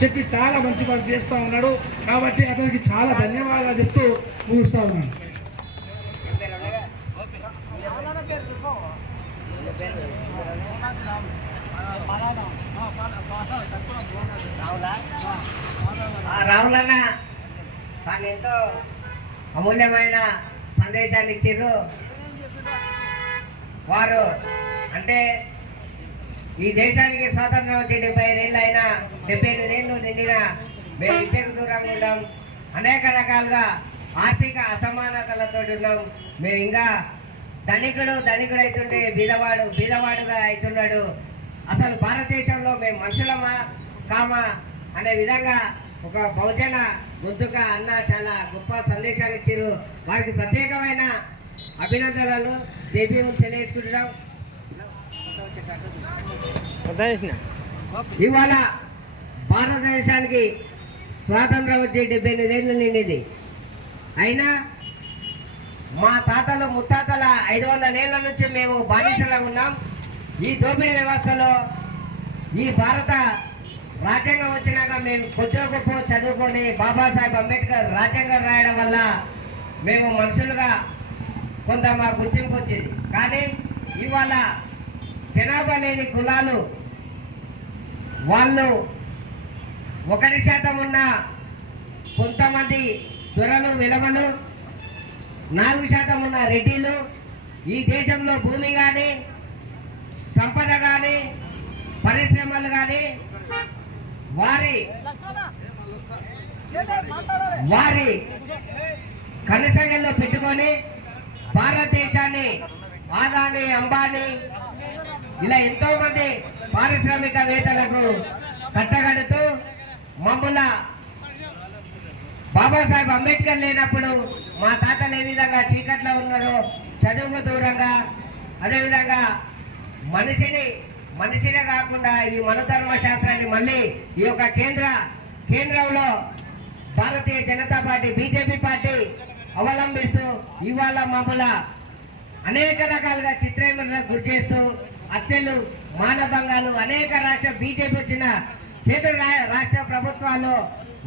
చెప్పి చాలా మంచి పని చేస్తూ ఉన్నాడు. కాబట్టి అతనికి చాలా ధన్యవాదాలు చెప్తూ ముగిస్తూ ఉన్నాను. రాహులన్న తాను ఎంతో అమూల్యమైన సందేశాన్ని ఇచ్చిర్రు. వారు అంటే ఈ దేశానికి స్వాతంత్రం వచ్చి 75 ఏళ్ళు అయినా 78 ఏళ్ళు నిండిన మేము విద్యకు దూరంగా ఉన్నాం. అనేక రకాలుగా ఆర్థిక అసమానతలతో ఉన్నాం. మేము ఇంకా ధనికుడు అవుతుండే బీదవాడుగా అవుతున్నాడు. అసలు భారతదేశంలో మేము మనుషులమా కామా అనే విధంగా ఒక బహుజన గొంతుక అన్న చాలా గొప్ప సందేశాన్ని ఇచ్చారు. వారికి ప్రత్యేకమైన అభినందనలు జేబీఎం తెలియజేసుకుంటున్నాం. ఇవాళ భారతదేశానికి స్వాతంత్రం వచ్చి 78 ఏళ్ళు నిండింది. అయినా మా తాతలు ముత్తాతల 500 ఏళ్ల నుంచి మేము బానిసలా ఉన్నాం. ఈ దోపిడీ వ్యవస్థలో ఈ భారత రాజ్యాంగం వచ్చినాక మేము కొద్దిగా గొప్ప చదువుకొని బాబాసాహెబ్ అంబేద్కర్ రాజ్యాంగం రాయడం వల్ల మేము మనుషులుగా కొంత మా గుర్తింపు వచ్చింది. కానీ ఇవాళ జనాభా లేని కులాలు వాళ్ళు 1% ఉన్న కొంతమంది దొరలు విలవలు 4% ఉన్న రెడ్డిలు ఈ దేశంలో భూమి కానీ సంపద కానీ పరిశ్రమలు కానీ వారి కనుసంగంలో పెట్టుకొని భారతదేశాన్ని ఆదాని అంబానీ ఇలా ఎంతో మంది పారిశ్రామికవేత్తలకు కట్టగడుతూ మమ్ముల బాబాసాహెబ్ అంబేద్కర్ లేనప్పుడు మా తాతలు ఏ విధంగా చీకట్లో ఉన్నారో చదువుకు దూరంగా, అదేవిధంగా మనిషినే కాకుండా ఈ మనధర్మ శాస్త్రాన్ని మళ్ళీ ఈ యొక్క కేంద్రంలో Bharatiya Janata party BJP party అవలంబిస్తూ ఇవాళ మమ్మల అనేక రకాలుగా చిత్రహింసలకు గురి చేస్తూ హత్యలు, మానభంగాలు అనేక రాష్ట్ర బీజేపీ వచ్చిన కేంద్ర రాష్ట్ర ప్రభుత్వాలు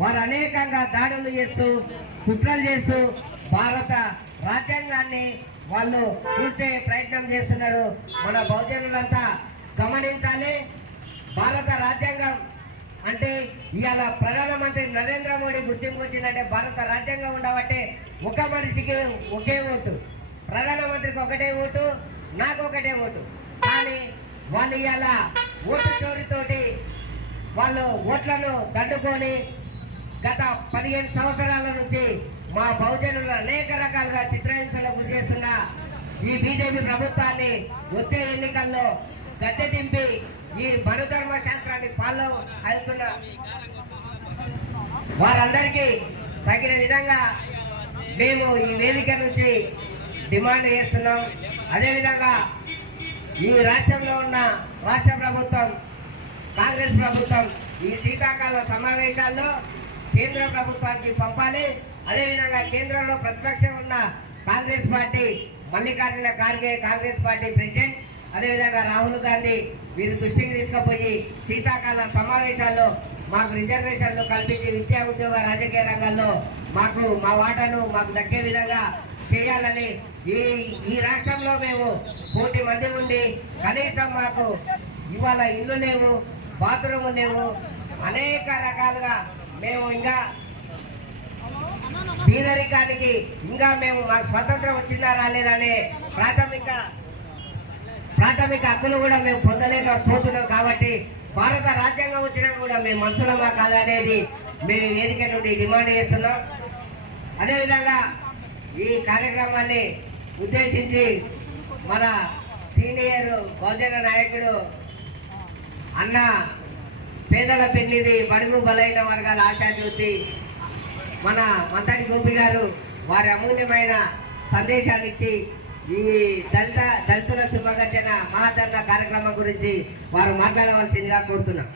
వారు అనేకంగా దాడులు చేస్తూ కుట్రలు చేస్తూ భారత రాజ్యాంగాన్ని వాళ్ళు కూర్చే ప్రయత్నం చేస్తున్నారు. మన బహుజనులంతా గమనించాలి. భారత రాజ్యాంగం అంటే ఇవాళ ప్రధానమంత్రి నరేంద్ర మోడీ గుర్తింపు వచ్చిందంటే భారత రాజ్యాంగం ఉండబట్టే ఒక మనిషికి ఒకే ఓటు, ప్రధానమంత్రికి ఒకటే ఓటు, నాకు ఒకటే ఓటు. కానీ వాళ్ళు ఇవాళ ఓటు చోరీతోటి వాళ్ళు ఓట్లను దండుకొని గత 15 సంవత్సరాల నుంచి మా బహుజనులు అనేక రకాలుగా చిత్రహింసలకు గురి చేస్తున్న ఈ బీజేపీ ప్రభుత్వాన్ని వచ్చే ఎన్నికల్లో గద్దె దింపి ఈ మనధర్మ శాస్త్రాన్ని ఫాలో అవుతున్న వారందరికీ తగిన విధంగా మేము ఈ వేదిక నుంచి డిమాండ్ చేస్తున్నాం. అదేవిధంగా ఈ రాష్ట్రంలో ఉన్న రాష్ట్ర ప్రభుత్వం, కాంగ్రెస్ ప్రభుత్వం ఈ శీతాకాల సమావేశాల్లో కేంద్ర ప్రభుత్వానికి పంపాలి. అదేవిధంగా కేంద్రంలో ప్రతిపక్షం ఉన్న Congress party Mallikarjuna Kharge Congress party president, అదేవిధంగా రాహుల్ గాంధీ వీరు దృష్టికి తీసుకుపోయి శీతాకాల సమావేశాల్లో మాకు రిజర్వేషన్లు కల్పించి విద్యా ఉద్యోగ రాజకీయ రంగాల్లో మా వాటాను మాకు దక్కే విధంగా చేయాలని ఈ రాష్ట్రంలో మేము 1,000 మంది ఉండి కనీసం మాకు ఇవాళ ఇల్లు లేవు, బాత్రూములు లేవు, అనేక రకాలుగా మేము ఇంకా పేదరికానికి ఇంకా మేము మాకు స్వతంత్రం వచ్చిందా రాలేదనే ప్రాథమిక హక్కులు కూడా మేము పొందలేకపోతున్నాం. కాబట్టి భారత రాజ్యాంగం వచ్చినా కూడా మేము మనుషులమా కాదనేది మేము వేదిక నుండి డిమాండ్ చేస్తున్నాం. అదేవిధంగా ఈ కార్యక్రమాన్ని ఉద్దేశించి మన సీనియర్ బహుజన నాయకుడు అన్న పేదల పెళ్లిది బడుగు బలైన వర్గాల ఆశాజ్యోతి మన మంతని గోపి గారు వారి అమూల్యమైన సందేశాన్ని ఇచ్చి ఈ దళితుల శుభగర్జన మహాధర్ణ కార్యక్రమం గురించి వారు మాట్లాడవలసిందిగా కోరుతున్నాం.